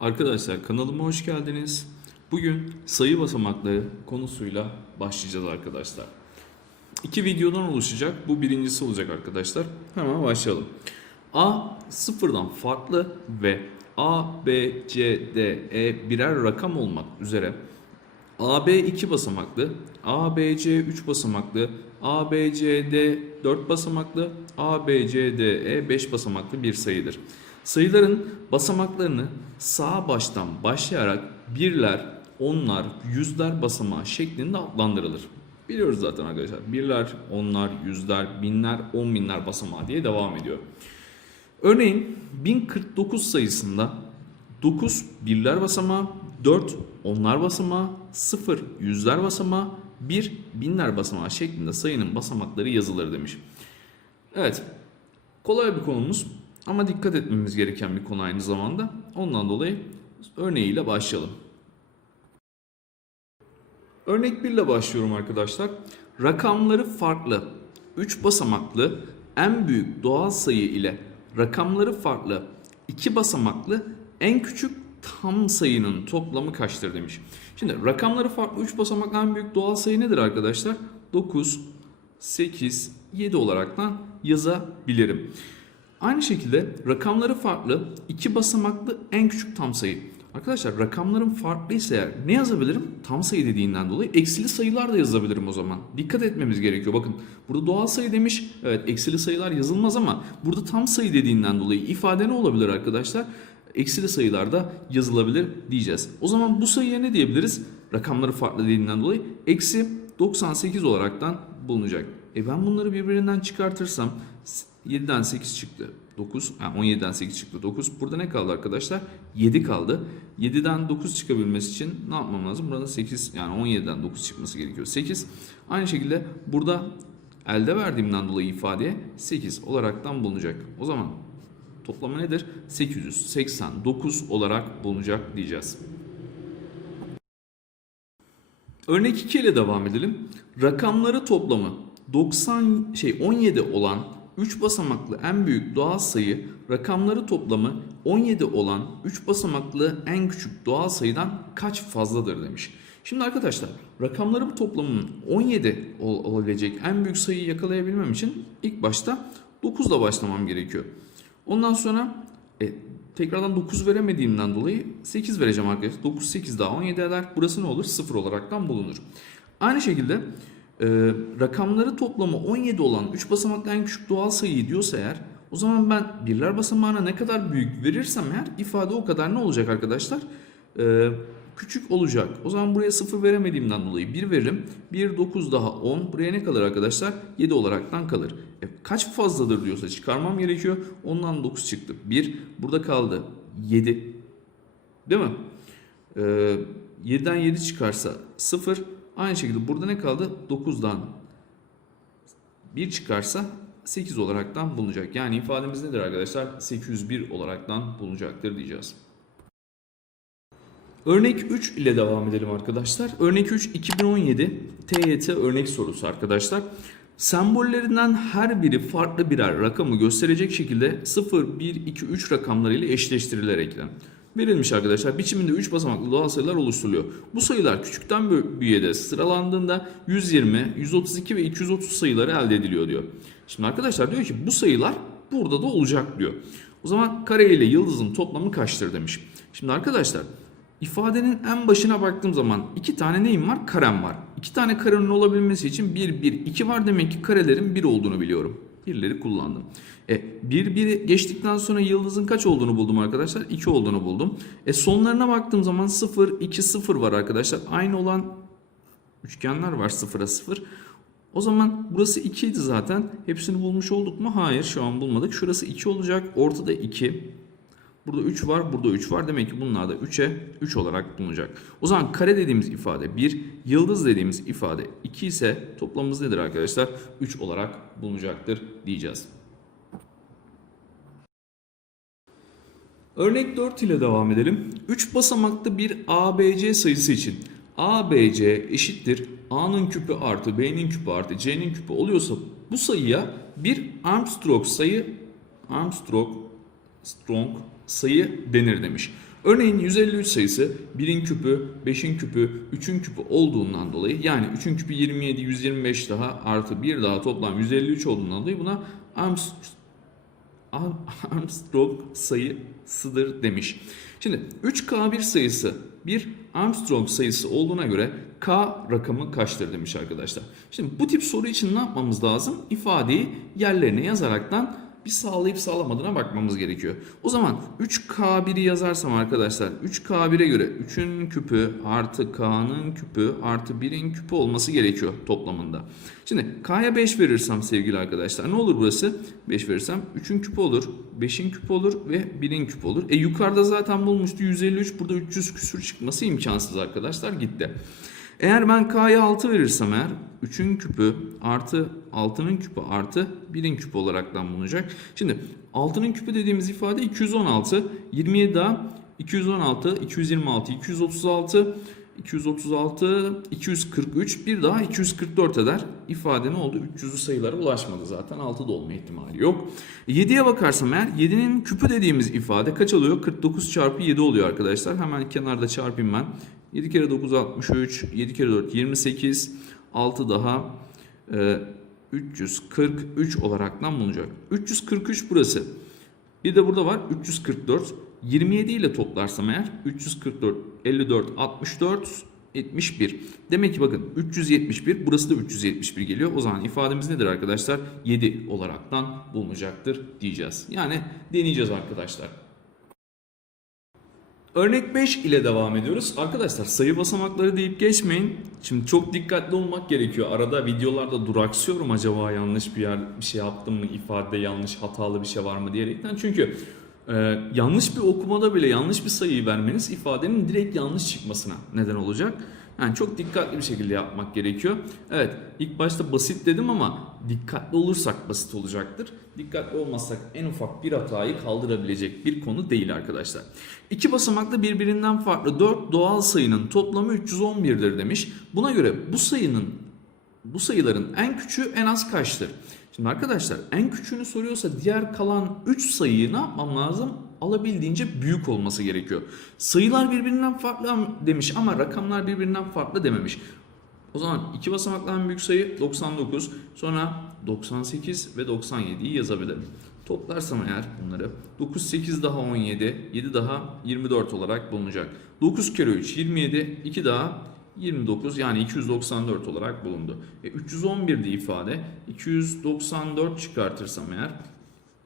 Arkadaşlar kanalıma hoş geldiniz. Bugün sayı basamakları konusuyla başlayacağız arkadaşlar. İki videodan oluşacak. Bu birincisi olacak arkadaşlar. Hemen başlayalım. A sıfırdan farklı ve A, B, C, D, E birer rakam olmak üzere AB 2 basamaklı, ABC 3 basamaklı, ABCD 4 basamaklı, ABCDE 5 basamaklı bir sayıdır. Sayıların basamaklarını sağ baştan başlayarak birler, onlar, yüzler basamağı şeklinde adlandırılır. Biliyoruz zaten arkadaşlar. Birler, onlar, yüzler, binler, on binler basamağı diye devam ediyor. Örneğin 1049 sayısında 9 birler basamağı, 4 onlar basamağı, 0 yüzler basamağı, 1 binler basamağı şeklinde sayının basamakları yazılır demiş. Evet, kolay bir konumuz ama dikkat etmemiz gereken bir konu aynı zamanda. Ondan dolayı örneğiyle başlayalım. Örnek 1 ile başlıyorum arkadaşlar. Rakamları farklı 3 basamaklı en büyük doğal sayı ile rakamları farklı 2 basamaklı en küçük tam sayının toplamı kaçtır demiş. Şimdi rakamları farklı 3 basamaklı en büyük doğal sayı nedir arkadaşlar? 9, 8, 7 olaraktan yazabilirim. Aynı şekilde rakamları farklı iki basamaklı en küçük tam sayı. Arkadaşlar rakamların farklıysa eğer ne yazabilirim? Tam sayı dediğinden dolayı eksili sayılar da yazabilirim o zaman. Dikkat etmemiz gerekiyor. Bakın burada doğal sayı demiş. Evet eksili sayılar yazılmaz ama burada tam sayı dediğinden dolayı ifade ne olabilir arkadaşlar? Eksili sayılar da yazılabilir diyeceğiz. O zaman bu sayıya ne diyebiliriz? Rakamları farklı dediğinden dolayı eksi 98 olaraktan bulunacak. E ben bunları birbirinden çıkartırsam 7'den 8 çıktı 9. Yani 17'den 8 çıktı 9. Burada ne kaldı arkadaşlar? 7 kaldı. 7'den 9 çıkabilmesi için ne yapmam lazım? Burada 8 yani 17'den 9 çıkması gerekiyor. 8. Aynı şekilde burada elde verdiğimden dolayı ifadeye 8 olaraktan bulunacak. O zaman toplamı nedir? 889 olarak bulunacak diyeceğiz. Örnek 2 ile devam edelim. Rakamları toplamı 90 şey 17 olan 3 basamaklı en büyük doğal sayı rakamları toplamı 17 olan 3 basamaklı en küçük doğal sayıdan kaç fazladır demiş. Şimdi arkadaşlar rakamların toplamının 17 ol- olabilecek en büyük sayıyı yakalayabilmem için ilk başta 9 ile başlamam gerekiyor. Ondan sonra e, tekrardan 9 veremediğimden dolayı 8 vereceğim arkadaşlar. 9 8 daha 17 eder. Burası ne olur? 0 olaraktan bulunur. Aynı şekilde e, rakamları toplamı 17 olan 3 basamaklı en küçük doğal sayıyı diyorsa eğer o zaman ben birler basamağına ne kadar büyük verirsem eğer ifade o kadar ne olacak arkadaşlar? E, küçük olacak. O zaman buraya 0 veremediğimden dolayı 1 veririm. 1 9 daha 10. Buraya ne kalır arkadaşlar? 7 olaraktan kalır. E, kaç fazladır diyorsa çıkarmam gerekiyor. Ondan 9 çıktı. 1 burada kaldı. 7. Değil mi? Ee, 7'den 7 çıkarsa 0. Aynı şekilde burada ne kaldı? 9'dan 1 çıkarsa 8 olaraktan bulunacak. Yani ifademiz nedir arkadaşlar? 801 olaraktan bulunacaktır diyeceğiz. Örnek 3 ile devam edelim arkadaşlar. Örnek 3 2017 TYT örnek sorusu arkadaşlar. Sembollerinden her biri farklı birer rakamı gösterecek şekilde 0, 1, 2, 3 rakamlarıyla eşleştirilerekten verilmiş arkadaşlar. Biçiminde 3 basamaklı doğal sayılar oluşturuluyor. Bu sayılar küçükten büyüğe de sıralandığında 120, 132 ve 230 sayıları elde ediliyor diyor. Şimdi arkadaşlar diyor ki bu sayılar burada da olacak diyor. O zaman kare ile yıldızın toplamı kaçtır demiş. Şimdi arkadaşlar İfadenin en başına baktığım zaman iki tane neyim var? Karem var. İki tane karenin olabilmesi için 1, 1, 2 var. Demek ki karelerin 1 olduğunu biliyorum. Birleri kullandım. E, 1, 1'i geçtikten sonra yıldızın kaç olduğunu buldum arkadaşlar? 2 olduğunu buldum. E, sonlarına baktığım zaman 0, 2, 0 var arkadaşlar. Aynı olan üçgenler var 0'a 0. O zaman burası 2 idi zaten. Hepsini bulmuş olduk mu? Hayır şu an bulmadık. Şurası 2 olacak. Ortada 2. Burada 3 var, burada 3 var. Demek ki bunlar da 3'e 3 olarak bulunacak. O zaman kare dediğimiz ifade 1, yıldız dediğimiz ifade 2 ise toplamımız nedir arkadaşlar? 3 olarak bulunacaktır diyeceğiz. Örnek 4 ile devam edelim. 3 basamaklı bir ABC sayısı için ABC eşittir A'nın küpü artı B'nin küpü artı C'nin küpü oluyorsa bu sayıya bir Armstrong sayı Armstrong strong sayı denir demiş. Örneğin 153 sayısı 1'in küpü, 5'in küpü, 3'ün küpü olduğundan dolayı yani 3'ün küpü 27, 125 daha artı 1 daha toplam 153 olduğundan dolayı buna Arms- Armstrong sayısıdır demiş. Şimdi 3K1 sayısı bir Armstrong sayısı olduğuna göre K rakamı kaçtır demiş arkadaşlar. Şimdi bu tip soru için ne yapmamız lazım? İfadeyi yerlerine yazaraktan bir sağlayıp sağlamadığına bakmamız gerekiyor. O zaman 3K1'i yazarsam arkadaşlar 3K1'e göre 3'ün küpü artı K'nın küpü artı 1'in küpü olması gerekiyor toplamında. Şimdi K'ya 5 verirsem sevgili arkadaşlar ne olur burası? 5 verirsem 3'ün küpü olur, 5'in küpü olur ve 1'in küpü olur. E yukarıda zaten bulmuştu 153 burada 300 küsür çıkması imkansız arkadaşlar gitti. Eğer ben K'ya 6 verirsem eğer 3'ün küpü artı 6'nın küpü artı 1'in küpü olaraktan bulunacak. Şimdi 6'nın küpü dediğimiz ifade 216, 27 daha 216, 226, 236, 236, 243 bir daha 244 eder. İfade ne oldu? 300'lü sayılara ulaşmadı zaten. 6'da olma ihtimali yok. 7'ye bakarsam eğer 7'nin küpü dediğimiz ifade kaç alıyor? 49 çarpı 7 oluyor arkadaşlar. Hemen kenarda çarpayım ben. 7 kere 9 63, 7 kere 4 28, 6 daha e, 343 olaraktan bulunacak. 343 burası. Bir de burada var 344. 27 ile toplarsam eğer 344, 54, 64, 71. Demek ki bakın 371 burası da 371 geliyor. O zaman ifademiz nedir arkadaşlar? 7 olaraktan bulunacaktır diyeceğiz. Yani deneyeceğiz arkadaşlar. Örnek 5 ile devam ediyoruz. Arkadaşlar sayı basamakları deyip geçmeyin. Şimdi çok dikkatli olmak gerekiyor. Arada videolarda duraksıyorum acaba yanlış bir yer bir şey yaptım mı ifade yanlış hatalı bir şey var mı diyerekten. Çünkü e, yanlış bir okumada bile yanlış bir sayıyı vermeniz ifadenin direkt yanlış çıkmasına neden olacak. Yani çok dikkatli bir şekilde yapmak gerekiyor. Evet ilk başta basit dedim ama dikkatli olursak basit olacaktır. Dikkatli olmazsak en ufak bir hatayı kaldırabilecek bir konu değil arkadaşlar. İki basamaklı birbirinden farklı 4 doğal sayının toplamı 311'dir demiş. Buna göre bu sayının bu sayıların en küçüğü en az kaçtır? Şimdi arkadaşlar en küçüğünü soruyorsa diğer kalan 3 sayıyı ne yapmam lazım? Alabildiğince büyük olması gerekiyor. Sayılar birbirinden farklı demiş ama rakamlar birbirinden farklı dememiş. O zaman iki basamaklı en büyük sayı 99. Sonra 98 ve 97'yi yazabilirim. Toplarsam eğer bunları 9, 8 daha 17, 7 daha 24 olarak bulunacak. 9 kere 3 27, 2 daha 29 yani 294 olarak bulundu. E, 311'di ifade. 294 çıkartırsam eğer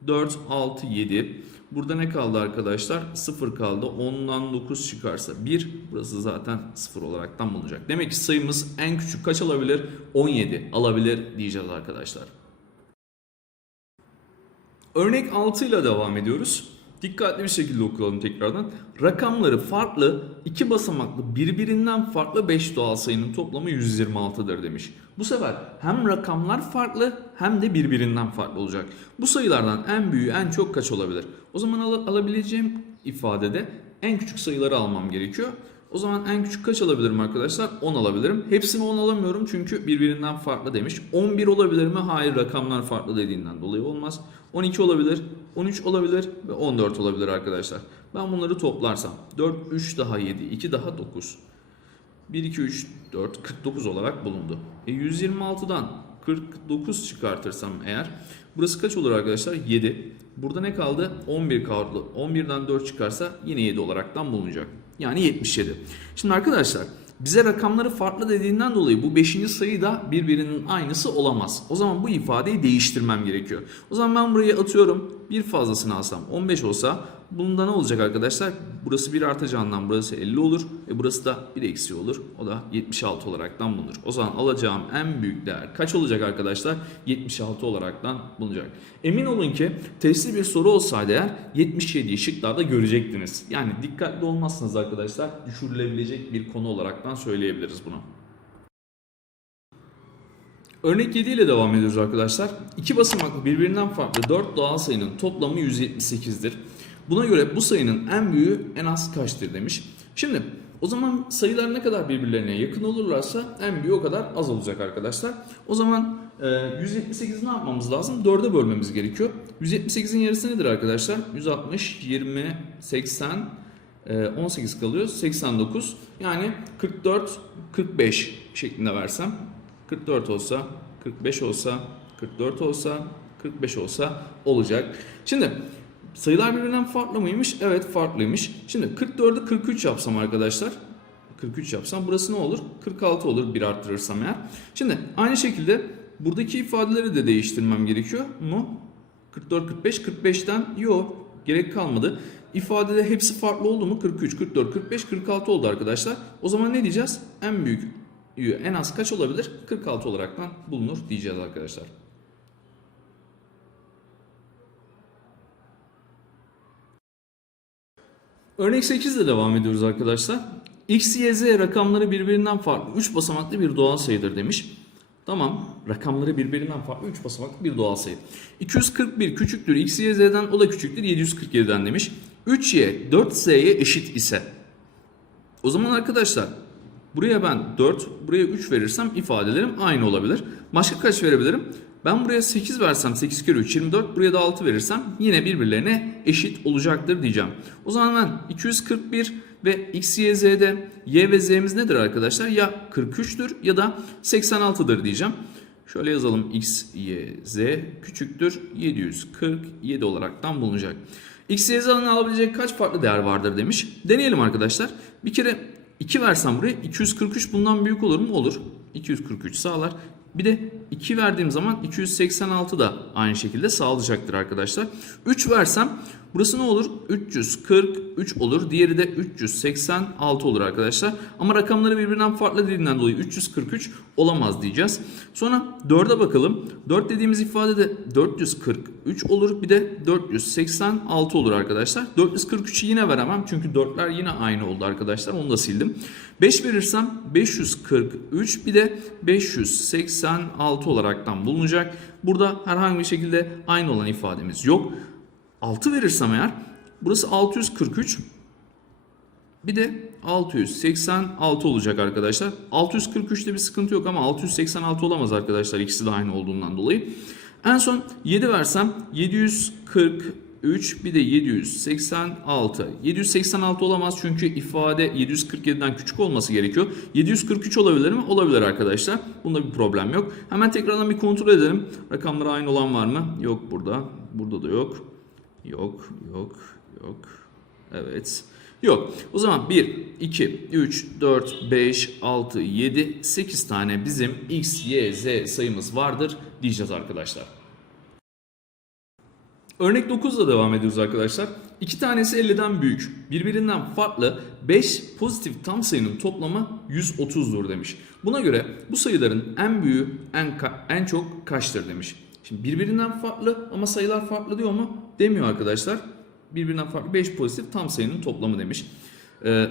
4, 6, 7. Burada ne kaldı arkadaşlar? 0 kaldı. 10'dan 9 çıkarsa 1. Burası zaten 0 olaraktan bulunacak. Demek ki sayımız en küçük kaç alabilir? 17 alabilir diyeceğiz arkadaşlar. Örnek 6 ile devam ediyoruz. Dikkatli bir şekilde okuyalım tekrardan. Rakamları farklı, iki basamaklı, birbirinden farklı 5 doğal sayının toplamı 126'dır demiş. Bu sefer hem rakamlar farklı hem de birbirinden farklı olacak. Bu sayılardan en büyüğü en çok kaç olabilir? O zaman al- alabileceğim ifadede en küçük sayıları almam gerekiyor. O zaman en küçük kaç alabilirim arkadaşlar? 10 alabilirim. Hepsini 10 alamıyorum çünkü birbirinden farklı demiş. 11 olabilir mi? Hayır rakamlar farklı dediğinden dolayı olmaz. 12 olabilir, 13 olabilir ve 14 olabilir arkadaşlar. Ben bunları toplarsam 4, 3 daha 7, 2 daha 9. 1, 2, 3, 4, 49 olarak bulundu. E 126'dan 49 çıkartırsam eğer burası kaç olur arkadaşlar? 7. Burada ne kaldı? 11 kaldı. 11'den 4 çıkarsa yine 7 olaraktan bulunacak. Yani 77. Şimdi arkadaşlar bize rakamları farklı dediğinden dolayı bu 5. sayı da birbirinin aynısı olamaz. O zaman bu ifadeyi değiştirmem gerekiyor. O zaman ben buraya atıyorum. Bir fazlasını alsam 15 olsa bunda ne olacak arkadaşlar? Burası 1 artacağından burası 50 olur. E burası da 1 eksi olur. O da 76 olaraktan bulunur. O zaman alacağım en büyük değer kaç olacak arkadaşlar? 76 olaraktan bulunacak. Emin olun ki testli bir soru olsaydı eğer 77'yi şıklarda görecektiniz. Yani dikkatli olmazsınız arkadaşlar düşürülebilecek bir konu olaraktan söyleyebiliriz bunu. Örnek 7 ile devam ediyoruz arkadaşlar. İki basamaklı birbirinden farklı 4 doğal sayının toplamı 178'dir. Buna göre bu sayının en büyüğü en az kaçtır demiş. Şimdi o zaman sayılar ne kadar birbirlerine yakın olurlarsa en büyüğü o kadar az olacak arkadaşlar. O zaman e, 178'i ne yapmamız lazım? 4'e bölmemiz gerekiyor. 178'in yarısı nedir arkadaşlar? 160, 20, 80, Ee, 18 kalıyor. 89. Yani 44, 45 şeklinde versem. 44 olsa, 45 olsa, 44 olsa, 45 olsa olacak. Şimdi sayılar birbirinden farklı mıymış? Evet farklıymış. Şimdi 44'ü 43 yapsam arkadaşlar. 43 yapsam burası ne olur? 46 olur bir arttırırsam eğer. Şimdi aynı şekilde buradaki ifadeleri de değiştirmem gerekiyor mu? 44, 45, 45'ten yok gerek kalmadı. İfadede hepsi farklı oldu mu? 43, 44, 45, 46 oldu arkadaşlar. O zaman ne diyeceğiz? En büyük en az kaç olabilir? 46 olaraktan bulunur diyeceğiz arkadaşlar. Örnek 8 ile devam ediyoruz arkadaşlar. X, Y, Z rakamları birbirinden farklı 3 basamaklı bir doğal sayıdır demiş. Tamam rakamları birbirinden farklı 3 basamaklı bir doğal sayı. 241 küçüktür X, Y, Z'den o da küçüktür 747'den demiş. 3Y 4Z'ye eşit ise. O zaman arkadaşlar buraya ben 4 buraya 3 verirsem ifadelerim aynı olabilir. Başka kaç verebilirim? Ben buraya 8 versem 8 kere 3 24 buraya da 6 verirsem yine birbirlerine eşit olacaktır diyeceğim. O zaman ben 241 ve x, y, z'de y ve z'miz nedir arkadaşlar? Ya 43'tür ya da 86'dır diyeceğim. Şöyle yazalım x, y, z küçüktür 747 olaraktan bulunacak. X, y, z'nin alabilecek kaç farklı değer vardır demiş. Deneyelim arkadaşlar. Bir kere 2 versem buraya 243 bundan büyük olur mu? Olur. 243 sağlar. Bir de 2 verdiğim zaman 286 da aynı şekilde sağlayacaktır arkadaşlar. 3 versem burası ne olur? 343 olur. Diğeri de 386 olur arkadaşlar. Ama rakamları birbirinden farklı dediğinden dolayı 343 olamaz diyeceğiz. Sonra 4'e bakalım. 4 dediğimiz ifade de 443 olur. Bir de 486 olur arkadaşlar. 443'ü yine veremem. Çünkü 4'ler yine aynı oldu arkadaşlar. Onu da sildim. 5 verirsem 543 bir de 586 olaraktan bulunacak. Burada herhangi bir şekilde aynı olan ifademiz yok. 6 verirsem eğer burası 643 bir de 686 olacak arkadaşlar. 643'te bir sıkıntı yok ama 686 olamaz arkadaşlar ikisi de aynı olduğundan dolayı. En son 7 versem 743 bir de 786. 786 olamaz çünkü ifade 747'den küçük olması gerekiyor. 743 olabilir mi? Olabilir arkadaşlar. Bunda bir problem yok. Hemen tekrardan bir kontrol edelim. Rakamları aynı olan var mı? Yok burada. Burada da yok. Yok, yok, yok. Evet. Yok. O zaman 1, 2, 3, 4, 5, 6, 7, 8 tane bizim x, y, z sayımız vardır diyeceğiz arkadaşlar. Örnek 9 ile devam ediyoruz arkadaşlar. İki tanesi 50'den büyük. Birbirinden farklı 5 pozitif tam sayının toplamı 130'dur demiş. Buna göre bu sayıların en büyüğü en, en çok kaçtır demiş. Şimdi birbirinden farklı ama sayılar farklı diyor mu? Demiyor arkadaşlar. Birbirinden farklı 5 pozitif tam sayının toplamı demiş. Ee,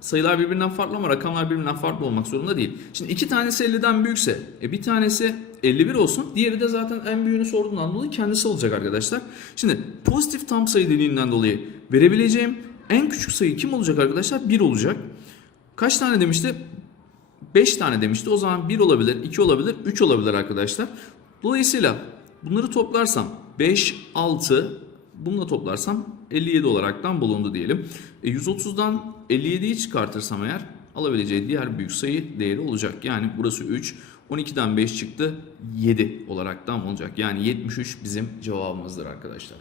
sayılar birbirinden farklı ama rakamlar birbirinden farklı olmak zorunda değil. Şimdi iki tanesi 50'den büyükse e bir tanesi 51 olsun. Diğeri de zaten en büyüğünü sorduğundan dolayı kendisi olacak arkadaşlar. Şimdi pozitif tam sayı dediğinden dolayı verebileceğim en küçük sayı kim olacak arkadaşlar? 1 olacak. Kaç tane demişti? 5 tane demişti. O zaman 1 olabilir, 2 olabilir, 3 olabilir arkadaşlar. Dolayısıyla bunları toplarsam 5, 6 bununla toplarsam 57 olaraktan bulundu diyelim. E 130'dan 57'yi çıkartırsam eğer alabileceği diğer büyük sayı değeri olacak. Yani burası 3, 12'den 5 çıktı 7 olaraktan olacak. Yani 73 bizim cevabımızdır arkadaşlar.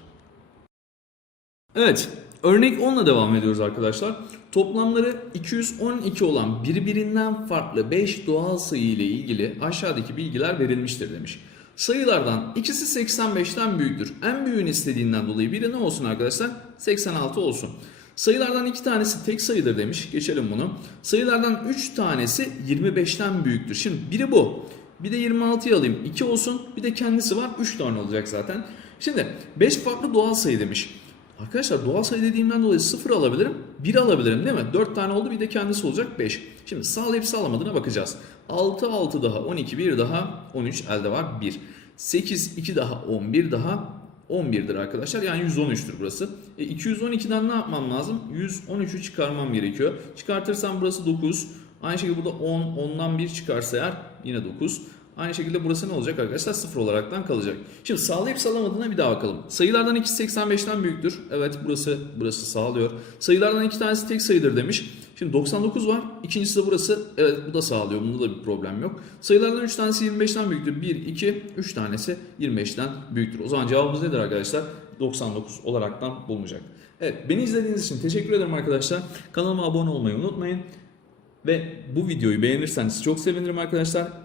Evet, örnek 10 ile devam ediyoruz arkadaşlar. Toplamları 212 olan birbirinden farklı 5 doğal sayı ile ilgili aşağıdaki bilgiler verilmiştir demiş. Sayılardan ikisi 85'ten büyüktür. En büyüğünü istediğinden dolayı biri ne olsun arkadaşlar? 86 olsun. Sayılardan iki tanesi tek sayıdır demiş. Geçelim bunu. Sayılardan 3 tanesi 25'ten büyüktür. Şimdi biri bu. Bir de 26'yı alayım. 2 olsun. Bir de kendisi var. 3 tane olacak zaten. Şimdi 5 farklı doğal sayı demiş. Arkadaşlar doğal sayı dediğimden dolayı 0 alabilirim. 1 alabilirim değil mi? 4 tane oldu bir de kendisi olacak 5. Şimdi sağlayıp sağlamadığına bakacağız. 6 6 daha 12 1 daha 13 elde var 1. 8 2 daha 11 daha 11'dir arkadaşlar. Yani 113'tür burası. E 212'den ne yapmam lazım? 113'ü çıkarmam gerekiyor. Çıkartırsam burası 9. Aynı şekilde burada 10, 10'dan 1 çıkarsa eğer yine 9. Aynı şekilde burası ne olacak arkadaşlar? 0 olaraktan kalacak. Şimdi sağlayıp sağlamadığına bir daha bakalım. Sayılardan ikisi 85'ten büyüktür. Evet burası burası sağlıyor. Sayılardan iki tanesi tek sayıdır demiş. Şimdi 99 var. İkincisi de burası. Evet bu da sağlıyor. Bunda da bir problem yok. Sayılardan 3 tanesi 25'ten büyüktür. 1, 2, 3 tanesi 25'ten büyüktür. O zaman cevabımız nedir arkadaşlar? 99 olaraktan bulunacak. Evet beni izlediğiniz için teşekkür ederim arkadaşlar. Kanalıma abone olmayı unutmayın. Ve bu videoyu beğenirseniz çok sevinirim arkadaşlar.